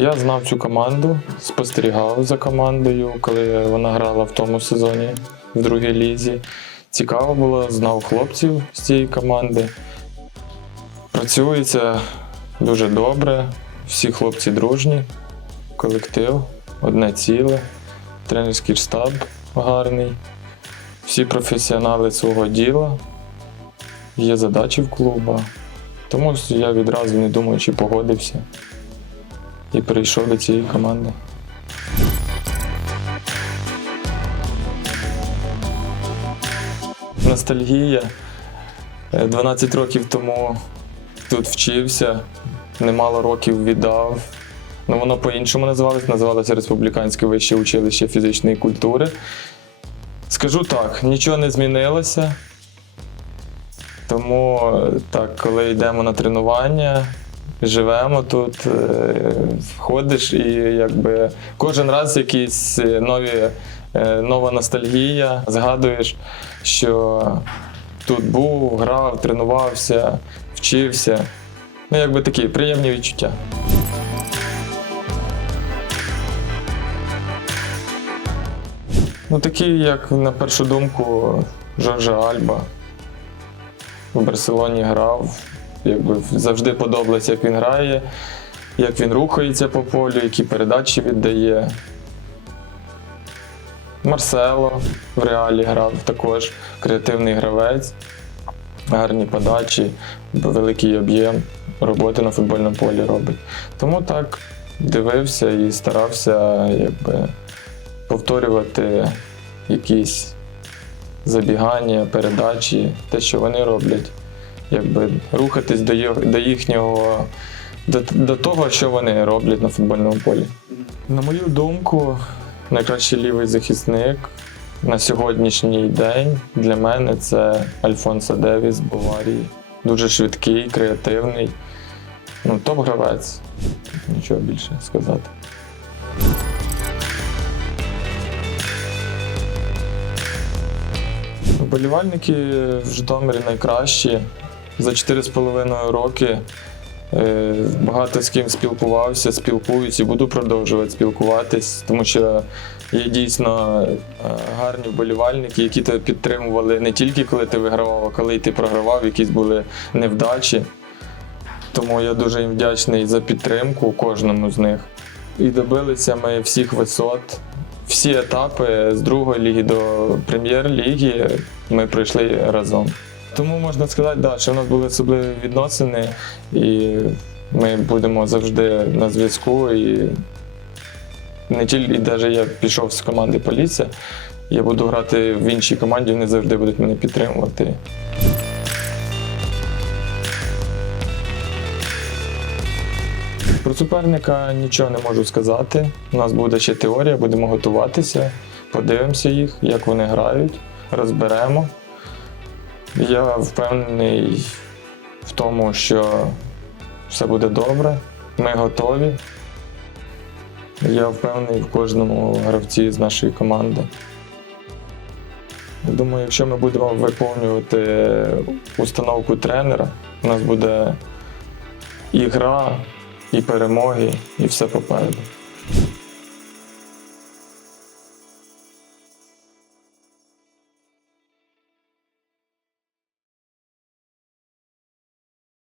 Я знав цю команду, спостерігав за командою, коли вона грала в тому сезоні в другій лізі. Цікаво було, знав хлопців з цієї команди. Працюється дуже добре, всі хлопці дружні, колектив, одне ціле, тренерський штаб гарний, всі професіонали свого діла, є задачі в клуба. Тому я відразу не думаючи погодився і прийшов до цієї команди. Ностальгія. Е, 12 років тому тут вчився, немало років віддав. Ну, воно по-іншому називалось, називалося Республіканське вище училище фізичної культури. Скажу так, нічого не змінилося. Тому е, так, коли йдемо на тренування, живемо тут, е, ходиш і якби кожен раз якісь е, нові, е, нова ностальгія. Згадуєш, що тут був, грав, тренувався, вчився. Ну, якби такі приємні відчуття. Ну, такі, як на першу думку, Жоржа Альба. В Барселоні грав. Якби завжди подобалось, як він грає, як він рухається по полю, які передачі віддає. Марсело в реалі грав також креативний гравець, гарні подачі, великий об'єм роботи на футбольному полі робить. Тому так дивився і старався якби, повторювати якісь забігання, передачі, те, що вони роблять, якби рухатись до, до їхнього, до, до того, що вони роблять на футбольному полі. На мою думку, найкращий лівий захисник на сьогоднішній день для мене це Альфонсо Девіс Баварії. Дуже швидкий, креативний. Ну, топ-гравець. Нічого більше сказати. Вболівальники в Житомирі найкращі. За 4,5 роки е, багато з ким спілкувався, спілкуюсь і буду продовжувати спілкуватись, тому що є дійсно е, гарні вболівальники, які тебе підтримували не тільки коли ти вигравав, а коли ти програвав, якісь були невдачі. Тому я дуже їм вдячний за підтримку кожному з них. І добилися ми всіх висот. Всі етапи з другої ліги до прем'єр-ліги ми пройшли разом. Тому можна сказати, да, що в нас були особливі відносини, і ми будемо завжди на зв'язку. І не тільки навіть я пішов з команди Поліція, я буду грати в іншій команді, вони завжди будуть мене підтримувати. Про суперника нічого не можу сказати. У нас буде ще теорія, будемо готуватися, подивимося їх, як вони грають, розберемо. Я впевнений в тому, що все буде добре. Ми готові. Я впевнений в кожному гравці з нашої команди. Думаю, якщо ми будемо виконувати установку тренера, у нас буде і гра, і перемоги, і все попереду.